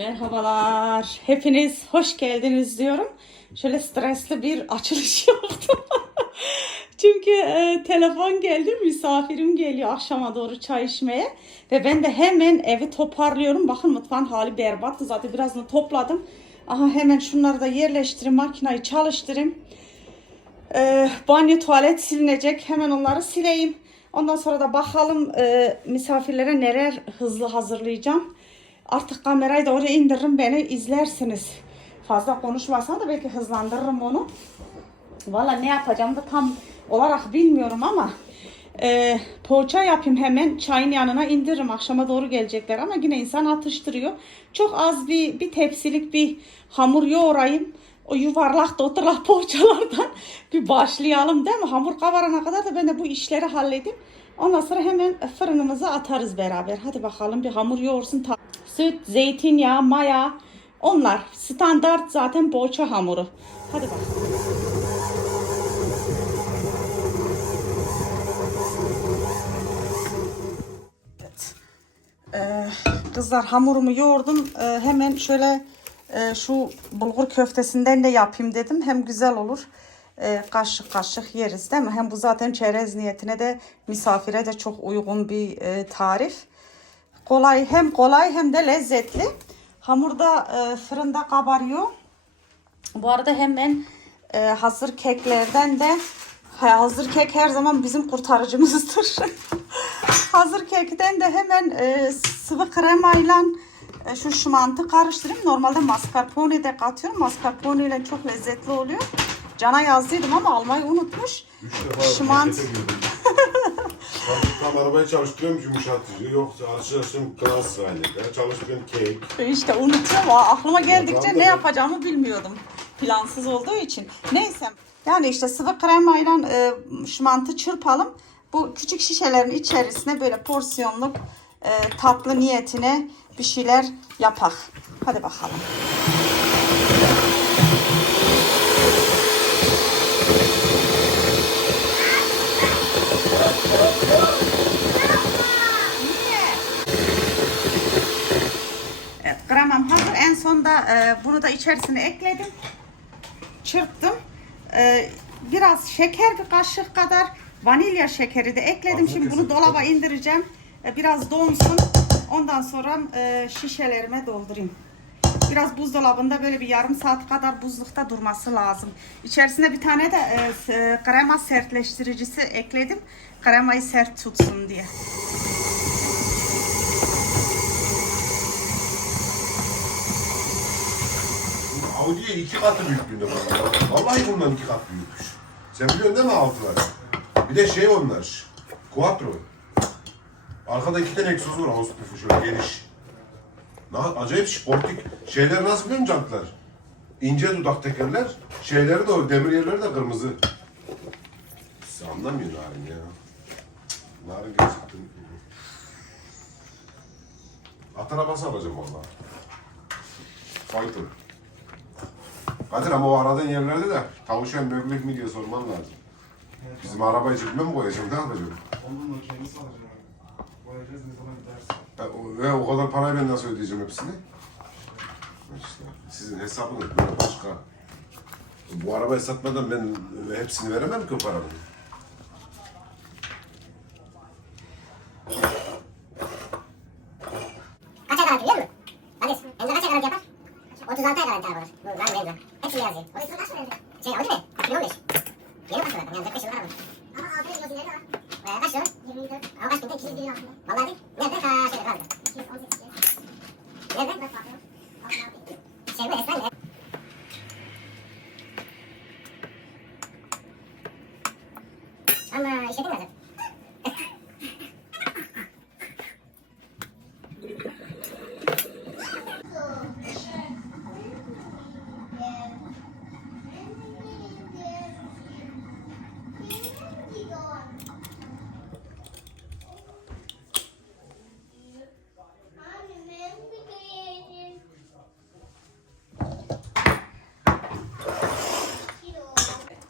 Merhabalar. Hepiniz hoş geldiniz diyorum. Şöyle stresli bir açılış yaptım. Çünkü e, telefon geldi, misafirim geliyor akşama doğru çay içmeye. Ve ben de hemen evi toparlıyorum. Bakın mutfağın hali berbattı zaten birazını topladım. Aha hemen şunları da yerleştireyim, makinayı çalıştırayım. E, banyo, tuvalet silinecek. Hemen onları sileyim. Ondan sonra da bakalım e, misafirlere neler hızlı hazırlayacağım. Artık kamerayı da oraya indiririm beni izlersiniz. Fazla konuşmasam da belki hızlandırırım onu. Valla ne yapacağımı da tam olarak bilmiyorum ama e, poğaça yapayım hemen çayın yanına indiririm. Akşama doğru gelecekler ama yine insan atıştırıyor. Çok az bir, bir tepsilik bir hamur yoğurayım. O yuvarlak doturlak poğaçalardan bir başlayalım değil mi? Hamur kabarana kadar da ben de bu işleri halledeyim. Ondan sonra hemen fırınımıza atarız beraber. Hadi bakalım bir hamur yoğursun. Süt, zeytinyağı, maya onlar standart zaten poğaça hamuru. Hadi bakalım. Evet. Ee, kızlar hamurumu yoğurdum. Ee, hemen şöyle e, şu bulgur köftesinden de yapayım dedim. Hem güzel olur. Ee, kaşık kaşık yeriz değil mi? Hem bu zaten çerez niyetine de misafire de çok uygun bir e, tarif. Kolay hem kolay hem de lezzetli. Hamur da e, fırında kabarıyor. Bu arada hemen e, hazır keklerden de ha, hazır kek her zaman bizim kurtarıcımızdır. hazır kekten de hemen e, sıvı kremayla e, şu şımantı karıştırayım. Normalde mascarpone de katıyorum. Mascarpone ile çok lezzetli oluyor. Cana yazdıydım ama almayı unutmuş. Şımant. girdim. tam, arabayı çalıştırıyorum yumuşatıcı. Yok çalışıyorum klas raylık. Çalıştırıyorum kek. İşte unutuyorum. Aklıma geldikçe ne yapacağımı bilmiyordum. Plansız olduğu için. Neyse. Yani işte sıvı kremayla e, şu mantı çırpalım. Bu küçük şişelerin içerisine böyle porsiyonluk e, tatlı niyetine bir şeyler yapak. Hadi bakalım. Evet, kremam hazır. En son da e, bunu da içerisine ekledim. Çırptım. E, biraz şeker bir kaşık kadar vanilya şekeri de ekledim. Ağzını Şimdi bunu kesin. dolaba indireceğim. E, biraz donsun. Ondan sonra e, şişelerime doldurayım. Biraz buzdolabında böyle bir yarım saat kadar buzlukta durması lazım. İçerisine bir tane de e, s- krema sertleştiricisi ekledim. Kremayı sert tutsun diye. Bu Audi'ye iki katı büyüklüğünde var. Vallahi bundan iki kat büyükmüş. Sen biliyorsun değil mi altılar? Bir de şey onlar. Quattro. Arkada iki tane egzoz var havuz pufu şöyle geniş. Ne, acayip sportif. Şeyler nasıl biliyor musun jantlar? İnce dudak tekerler. Şeyleri de o demir yerleri de kırmızı. Siz anlamıyor Narin ya. Narin gerçekten. At arabası alacağım vallahi. Fighter. Kadir ama o aradığın yerlerde de tavuşan möglek mi diye sorman lazım. Bizim arabayı cebime mi koyacağım, ne yapacağım? Onun kendisi alacağım. Boyayacağız ne zaman gidersin. E, o- Ve o kadar parayı ben nasıl ödeyeceğim hepsini? İşte sizin hesabınız böyle başka. Bu arabayı satmadan ben hepsini veremem ki o paranın. Kaç ay garanti biliyor musun? Hadi. Emre kaç ay garanti yapar? 36 ay garanti araba var. Bu var mı Emre? Hepsini yazıyor. O yüzden kaç veriyor? Şey Audi mi? 2015. Yeni başladı zaten. Yani 45 yıllık araba. Ama 6 yıl yıl ileri var. Ee, kaç lira? 24. Ama kaç binde? 200 bin altında. Vallahi değil. Nerede? Ha şeyde kaldı. 218. Nerede? Şey mi? Esmen mi? Ama işledin mi zaten?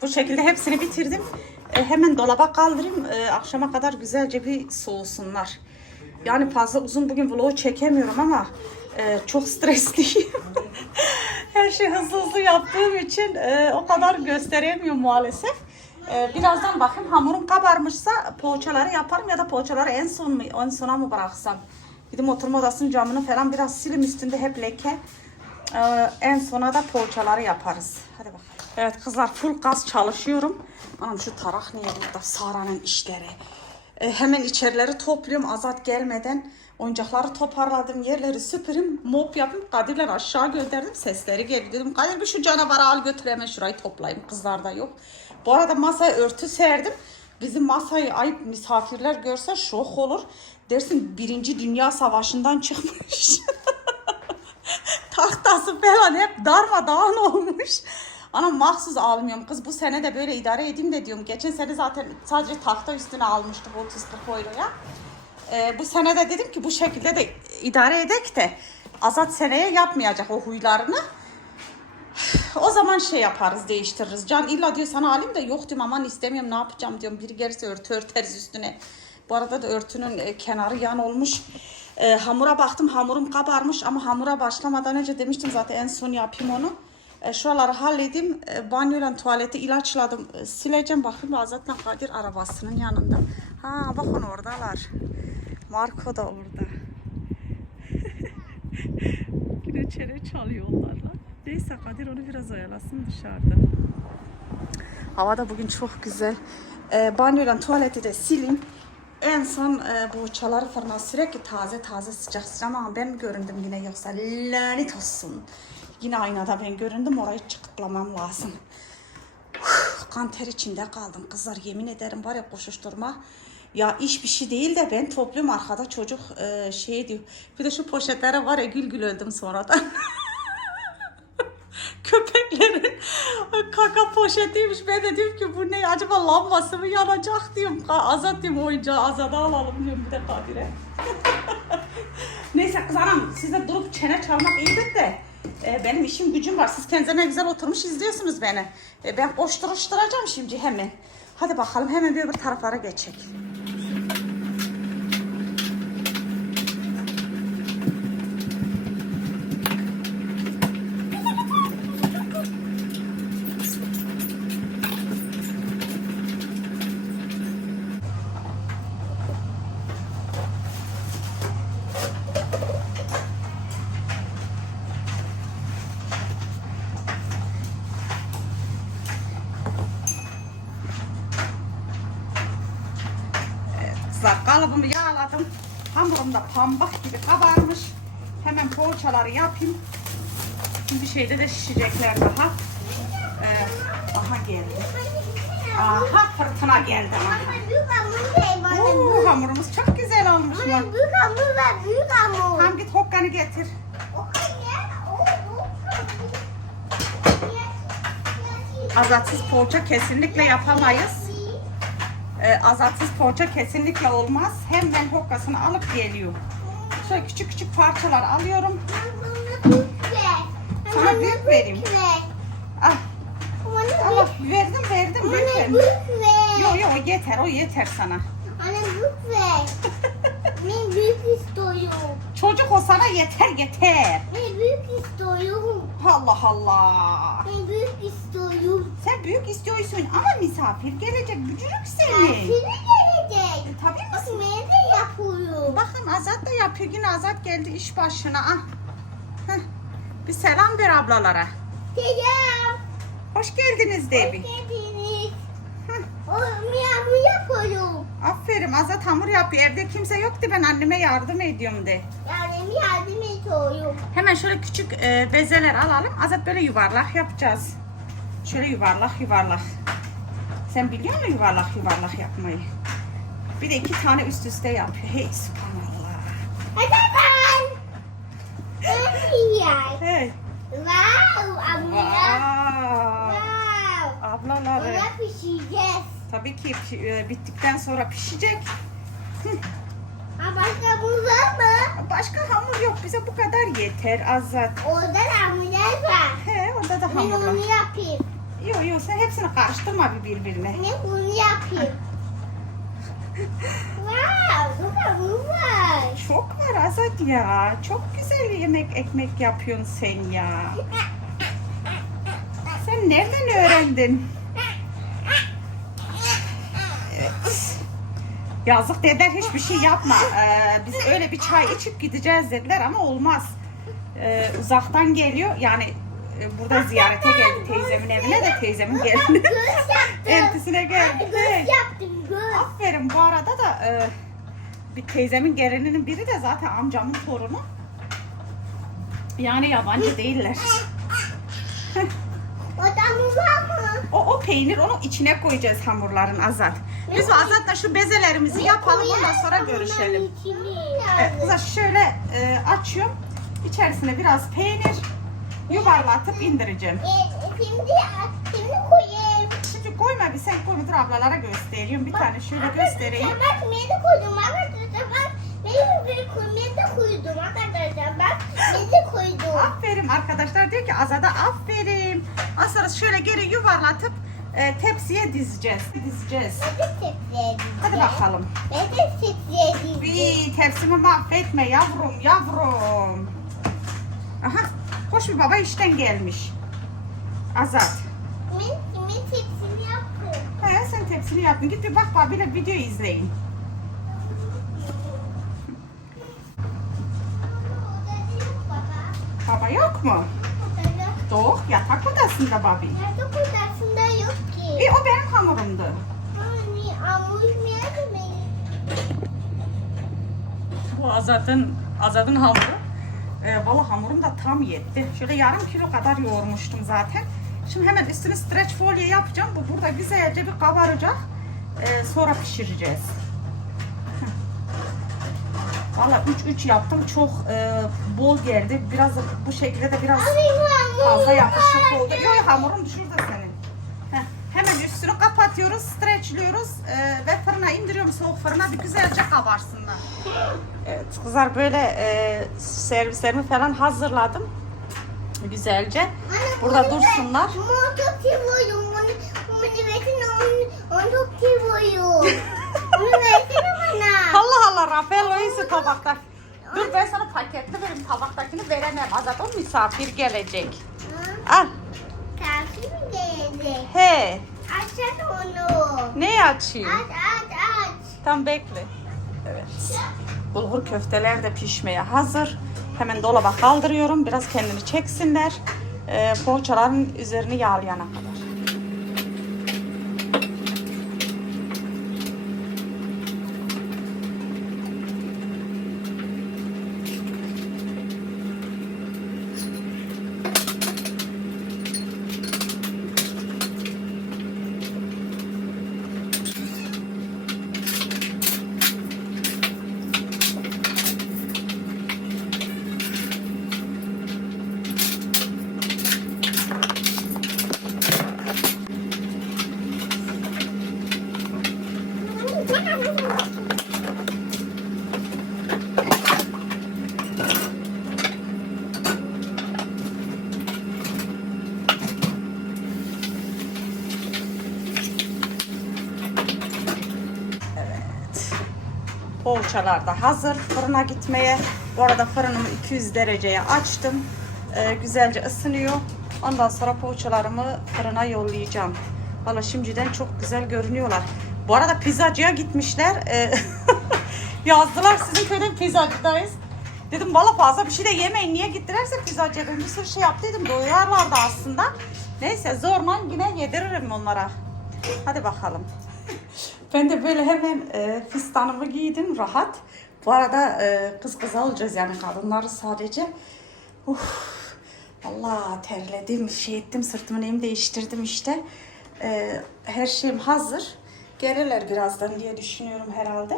Bu şekilde hepsini bitirdim. E, hemen dolaba kaldırayım. E, akşama kadar güzelce bir soğusunlar. Yani fazla uzun bugün vlogu çekemiyorum ama Ee, çok stresliyim. Her şey hızlı hızlı yaptığım için e, o kadar gösteremiyorum maalesef. Ee, birazdan bakayım hamurum kabarmışsa poğaçaları yaparım ya da poğaçaları en son mu, en sona mı bıraksam? Gidip oturma odasının camını falan biraz silim üstünde hep leke. Ee, en sona da poğaçaları yaparız. Hadi bakalım. Evet kızlar full gaz çalışıyorum. Anam şu tarak niye burada? Sara'nın işleri. Ee, hemen içerileri topluyorum Azat gelmeden. Oyuncakları toparladım, yerleri süpürüm, mop yapayım. Kadir'le aşağı gönderdim, sesleri geldi. Dedim Kadir bir şu canavarı al götür hemen şurayı toplayayım. Kızlar da yok. Bu arada masaya örtü serdim. Bizim masayı ayıp misafirler görse şok olur. Dersin birinci dünya savaşından çıkmış. tahtası falan hep darmadağın olmuş. Ana mahsus almıyorum kız bu sene de böyle idare edeyim de diyorum. Geçen sene zaten sadece tahta üstüne almıştık 30-40 euroya. Ee, bu sene de dedim ki bu şekilde de idare edek de Azat seneye yapmayacak o huylarını. O zaman şey yaparız değiştiririz. Can illa diyor sana alayım da yok diyorum aman istemiyorum ne yapacağım diyorum. Biri gelirse örtü örteriz üstüne. Bu arada da örtünün e, kenarı yan olmuş. E, hamura baktım hamurum kabarmış ama hamura başlamadan önce demiştim zaten en son yapayım onu. E, şuraları halledeyim. E, banyoyla tuvaleti ilaçladım. E, sileceğim bakayım Azat'la Kadir arabasının yanında. Ha bakın oradalar. Marco da orada. Yine çene çalıyor onlarla. Neyse Kadir onu biraz oyalasın dışarıda. Hava da bugün çok güzel. E, banyoyla tuvaleti de sileyim. En son e, boğaçaları falan sürekli taze taze sıcak sıcak ama ben göründüm yine yoksa lanet olsun. Yine aynada ben göründüm orayı çıkıtlamam lazım. Uf, kan ter içinde kaldım kızlar yemin ederim var ya koşuşturma. Ya iş bir şey değil de ben topluyorum arkada çocuk e, şey diyor. Bir de şu poşetlere var ya gül gül öldüm sonradan. köpeklerin kaka poşetiymiş. Ben de diyorum ki bu ne acaba lambası mı yanacak diyorum. Azat diyorum oyuncağı Azat'a alalım diyorum bir de Kadir'e. Neyse kız anam siz de durup çene çalmak iyidir de e, benim işim gücüm var. Siz kendinize güzel oturmuş izliyorsunuz beni. E, ben koşturuşturacağım şimdi hemen. Hadi bakalım hemen bir öbür taraflara geçelim. Kızlar kalıbımı yağladım. Hamurum da pambak gibi kabarmış. Hemen poğaçaları yapayım. Bir şeyde de şişecekler daha. Ee, aha geldi. Aha fırtına geldi. Oo, hamurumuz çok güzel olmuş. lan. Büyük hamur ver, büyük hamur. Tamam git hokkanı getir. Azatsız poğaça kesinlikle yapamayız. Ee, azatsız poğaça kesinlikle olmaz. Hemen hokkasını alıp geliyor. Şöyle küçük küçük parçalar alıyorum. Sana büyük vereyim. ver. Al. Allah verdim verdim büyük ver. Yok yok yeter o yeter sana. Bana büyük ver. Ben büyük istiyorum. Çocuk o sana yeter yeter. Ben büyük istiyorum. Allah Allah. Ben büyük istiyorum. Sen büyük istiyorsun ama misafir gelecek bücürük Seni seni. gelecek. E, tabii Bak misin? ben de yapıyorum. Bakın Azat da yapıyor. Yine Azat geldi iş başına. Ah. Heh. Bir selam ver ablalara. Selam. Hoş geldiniz de bir. Geldiniz. Yapıyorum. Aferin Azat hamur yapıyor. Evde kimse yoktu ben anneme yardım ediyorum de. Yani yardım ediyorum. Hemen şöyle küçük e, bezeler alalım. Azat böyle yuvarlak yapacağız. Şöyle yuvarlak yuvarlak. Sen biliyor musun yuvarlak yuvarlak yapmayı? Bir de iki tane üst üste yapıyor. Hey subhanallah. Hadi ben. Hey. Wow, abla. Wow. ablaları. Ona pişireceğiz. Tabii ki e, bittikten sonra pişecek. Ha başka bu var mı? Başka hamur yok. Bize bu kadar yeter Azat. Orada da hamurlar var. He orada da Ben hamur var. onu yapayım. Yok yok sen hepsini karıştırma bir birbirine. Ben bunu yapayım. var. Burada bu var. Çok var Azat ya. Çok güzel yemek ekmek yapıyorsun sen ya. Sen nereden öğrendin? Yazık dediler hiçbir şey yapma. Ee, biz öyle bir çay içip gideceğiz dediler ama olmaz. Ee, uzaktan geliyor yani e, burada ziyarete geldi teyzemin evine de teyzemin geldi. Göz yaptım. Eltisine geldi. Göz yaptım göz. Aferin bu arada da e, bir teyzemin gelininin biri de zaten amcamın torunu. Yani yabancı değiller. Odamı var mı? O, o peynir onu içine koyacağız hamurların Azat. Biz Azat'la şu bezelerimizi yapalım ondan sonra görüşelim. Evet, kızlar şöyle e, açıyorum. İçerisine biraz peynir yuvarlatıp indireceğim. Şimdi, şimdi koyayım. Şimdi koyma bir sen koyma dur ablalara göstereyim. Bir tane şöyle göstereyim. Bak meyve koydum arkadaşlar. Bak meyve koymaya koydum arkadaşlar. Bak meyve koydum. Aferin arkadaşlar diyor ki Azada aferin. Sonra şöyle geri yuvarlatıp e, tepsiye dizeceğiz. Dizeceğiz. Ben Hadi bakalım. Ben de tepsiye. Bir tepsimi mahvetme yavrum yavrum. Aha koş bir baba işten gelmiş. Azat. Ben kimin tepsini yaptım? He, sen tepsini yaptın. Git bir bak babayla video izleyin. Baba. Yok mu? Odada. Doğuk yatak odasında babi. Nerede odasında? E, o benim hamurumdu. Bu Azad'ın Azad'ın hamuru. Ee, valla hamurum da tam yetti. Şöyle yarım kilo kadar yoğurmuştum zaten. Şimdi hemen üstüne streç folyo yapacağım. Bu burada güzelce bir kabaracak. Ee, sonra pişireceğiz. Valla 3-3 yaptım. Çok e, bol geldi. Biraz bu şekilde de biraz fazla yapışık oldu. Yok yok hamurum şurada senin. Kapatıyoruz, streçliyoruz e, ve fırına indiriyorum soğuk fırına bir güzelce kabarsınlar. Evet kızlar böyle e, servislerimi falan hazırladım. Güzelce. Burada dursunlar. Çok seviyorum. Bunu versene onu, onu çok seviyorum. Onu versene bana. Allah Allah Rafael ise tabakta. Dur ben sana paketli vereyim tabaktakini veremem. Azat o misafir gelecek. Al. Taksi mi gelecek? He. Açsana onu. Ne açayım? Aç aç aç. Tam bekle. Evet. Bulgur köfteler de pişmeye hazır. Hemen dolaba kaldırıyorum. Biraz kendini çeksinler. Ee, poğaçaların üzerini yağlayana kadar. Poğaçalar da hazır fırına gitmeye. Bu arada fırınımı 200 dereceye açtım. Ee, güzelce ısınıyor. Ondan sonra poğaçalarımı fırına yollayacağım. Valla şimdiden çok güzel görünüyorlar. Bu arada pizzacıya gitmişler. Ee, yazdılar sizin köyde pizzacıdayız. Dedim valla fazla bir şey de yemeyin. Niye gittilerse pizzacıya dedim. Bir sürü şey yaptıydım. Doyarlardı aslında. Neyse zorla yine yediririm onlara. Hadi bakalım. Ben de böyle hemen e, fistanımı giydim rahat. Bu arada e, kız kıza olacağız yani kadınları sadece. Uf, Allah terledim, şey ettim, sırtımın eğimi değiştirdim işte. E, her şeyim hazır. Gelirler birazdan diye düşünüyorum herhalde.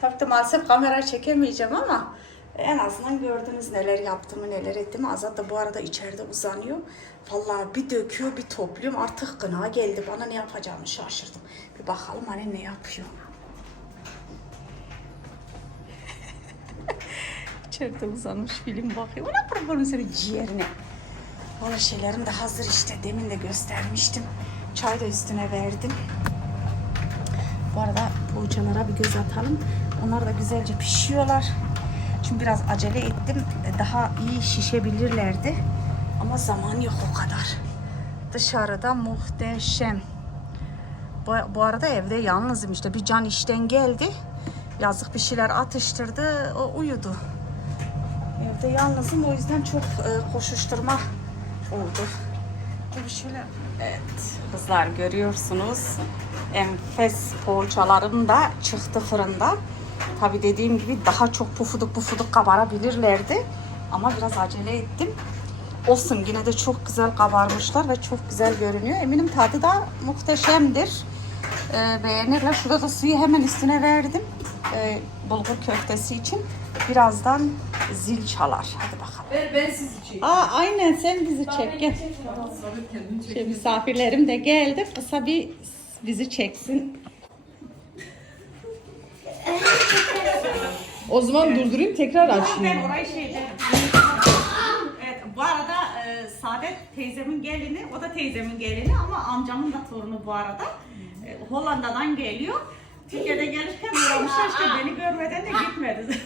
Tabii de maalesef kamera çekemeyeceğim ama en azından gördünüz neler yaptığımı, neler ettiğimi. Azat da bu arada içeride uzanıyor. Vallahi bir döküyor, bir topluyorum. Artık gına geldi. Bana ne yapacağımı şaşırdım. Bir bakalım hani ne yapıyor. İçeride uzanmış film bakıyor. Ona kurbanım senin ciğerine. Valla şeylerim de hazır işte. Demin de göstermiştim. Çay da üstüne verdim. Bu arada poğaçalara bir göz atalım. Onlar da güzelce pişiyorlar. Çünkü biraz acele ettim. Daha iyi şişebilirlerdi. Ama zaman yok o kadar. Dışarıda muhteşem. Bu, bu arada evde yalnızım işte. Bir can işten geldi. Yazık bir şeyler atıştırdı. O uyudu. Evde yalnızım o yüzden çok e, koşuşturma oldu. Tabii şöyle evet kızlar görüyorsunuz. Enfes poğaçalarım da çıktı fırında. Tabii dediğim gibi daha çok pufuduk pufuduk kabarabilirlerdi. Ama biraz acele ettim. Olsun yine de çok güzel kabarmışlar ve çok güzel görünüyor. Eminim tadı da muhteşemdir. Ee, beğenirler. Şurada da suyu hemen üstüne verdim. Ee, bulgur köftesi için. Birazdan zil çalar. Hadi bakalım. Ben, ben sizi çekeyim. Aa aynen sen bizi çek gel. Şey, misafirlerim de geldi. Kısa bir bizi çeksin. O zaman durdurayım tekrar Ben açayım. orayı şeyde... Evet, bu arada e, Saadet teyzemin gelini, o da teyzemin gelini ama amcamın da torunu bu arada. E, Hollanda'dan geliyor. Türkiye'de gelirken uğramışlar işte beni görmeden de gitmedi.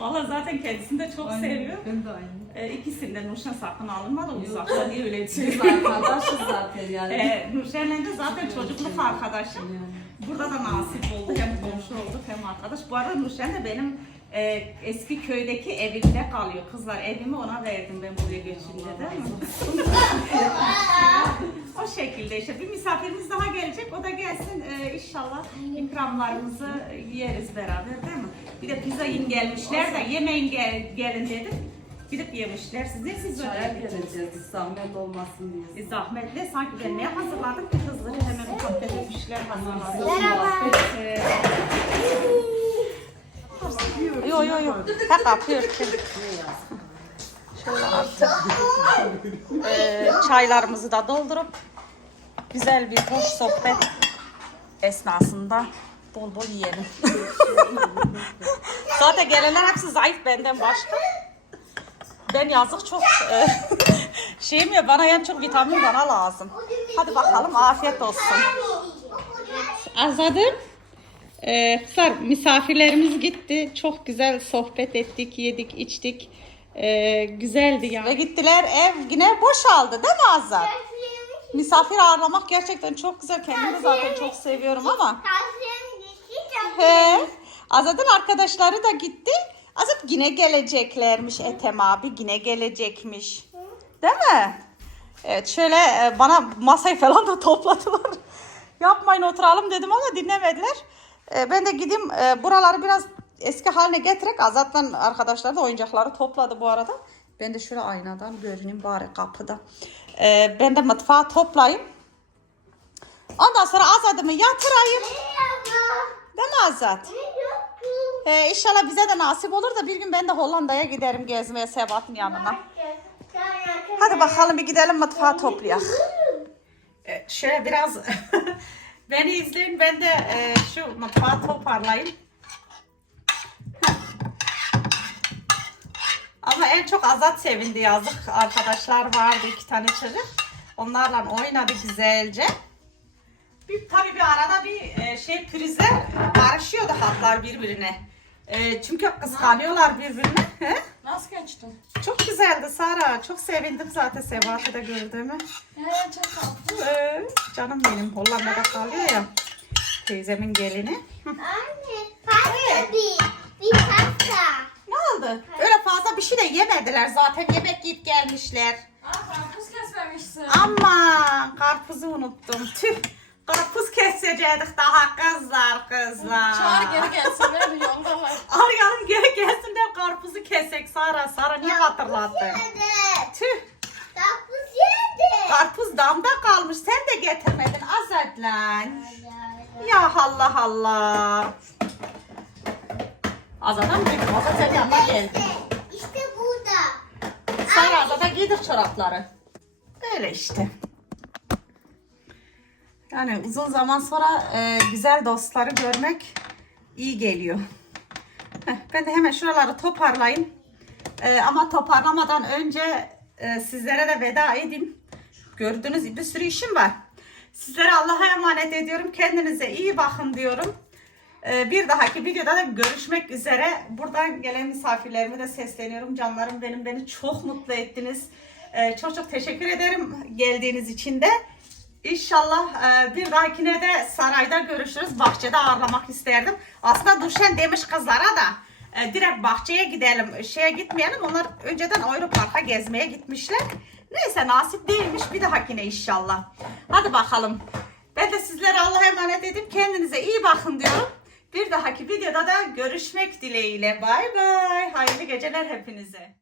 Valla zaten kendisini de çok seviyor. Ben de aynı. E, ikisinden Nurşen sakın alınma da uzakta diye öyle Biz diyor. arkadaşız zaten yani. E, Nurşen'le de zaten çocukluk arkadaşım. Yani. Burada da nasip oldu. Hem komşu olduk hem arkadaş. Bu arada Nurşen de benim e, eski köydeki evimde kalıyor. Kızlar evimi ona verdim ben buraya geçince değil mi? o şekilde işte bir misafirimiz daha gelecek. O da gelsin e, inşallah ikramlarımızı yeriz beraber değil mi? Bir de pizza yiyin gelmişler de yemeğin gel, gelin dedim. Gidip yemişler. Siz ne siz Çaya öyle? geleceğiz zahmet olmasın diye. E, Zahmetli sanki ben ne hazırladık ki hızlıca hemen bir şeyler hazırladık. Ee, Yo yo yo. Ha kapıyor. Şöyle artık eee, çaylarımızı da doldurup güzel bir hoş sohbet esnasında bol bol yiyelim. Zaten gelenler hepsi zayıf benden başka. Ben yazık çok eee, şeyim ya bana en çok vitamin bana lazım. Hadi bakalım afiyet olsun. Azadım. Ee, kızlar misafirlerimiz gitti. Çok güzel sohbet ettik, yedik, içtik. Ee, güzeldi ya. Ve gittiler ev yine boşaldı değil mi Azat? Misafir ağırlamak gerçekten çok güzel. Kendimi de zaten çok seviyorum ama. He. Azat'ın arkadaşları da gitti. Azat yine geleceklermiş Ethem abi. Yine gelecekmiş. Değil mi? Evet şöyle e, bana masayı falan da topladılar. Yapmayın oturalım dedim ama dinlemediler. E, Ben de gideyim e, buraları biraz eski haline getirerek Azat'la arkadaşlar da oyuncakları topladı bu arada. Ben de şöyle aynadan görüneyim bari kapıda. E, Ben de mutfağı toplayayım. Ondan sonra Azat'ımı yatırayım. Değil mi Azat? E, inşallah bize de nasip olur da bir gün ben de Hollanda'ya giderim gezmeye Sebat'ın yanına. Hadi bakalım bir gidelim mutfağı toplayalım. Evet, şöyle biraz beni izleyin ben de e, şu mutfağı toparlayayım. Ama en çok Azat sevindi yazık. Arkadaşlar vardı iki tane çocuk. Onlarla oynadı güzelce. Bir, tabii bir arada bir e, şey prizler karışıyordu hatlar birbirine. E, çünkü kıskanıyorlar birbirine. Nasıl geçtin? Çok güzeldi Sara. Çok sevindim zaten Sebahat'ı da gördüğümü. He çok tatlı. Ee, canım benim Hollanda'da kalıyor ya. Teyzemin gelini. Anne, pasta bir. Bir pasta. Ne oldu? Öyle fazla bir şey de yemediler zaten. Yemek yiyip gelmişler. Aa karpuz kesmemişsin. Aman karpuzu unuttum. Tüh. Karpuz kesecektik daha kızlar kızlar. Çağır geri gelsinler yoldalar. Arayalım geri gelsin de karpuzu kesek Sara. Sara niye hatırlattın? Tüh. Karpuz yedi. Karpuz damda kalmış. Sen de getirmedin Azatlan. Ya Allah Allah. Azat'tan büyük. Azat senin yanına geldi. İşte, işte burada. Sen Azat'a giydir çorapları. Öyle işte. Yani uzun zaman sonra e, güzel dostları görmek iyi geliyor. Heh, ben de hemen şuraları toparlayayım. E, ama toparlamadan önce e, sizlere de veda edeyim. Gördüğünüz bir sürü işim var. Sizlere Allah'a emanet ediyorum. Kendinize iyi bakın diyorum. Ee, Bir dahaki videoda da görüşmek üzere. Buradan gelen misafirlerime de sesleniyorum. Canlarım benim beni çok mutlu ettiniz. Ee, Çok çok teşekkür ederim geldiğiniz için de. İnşallah e, bir dahakine de sarayda görüşürüz. Bahçede ağırlamak isterdim. Aslında Duşen demiş kızlara da e, direkt bahçeye gidelim. Şeye gitmeyelim. Onlar önceden Euro Park'a gezmeye gitmişler. Neyse nasip değilmiş. Bir dahakine inşallah. Hadi bakalım. Ben de sizlere Allah'a emanet edeyim. Kendinize iyi bakın diyorum. Bir dahaki videoda da görüşmek dileğiyle. Bay bay. Hayırlı geceler hepinize.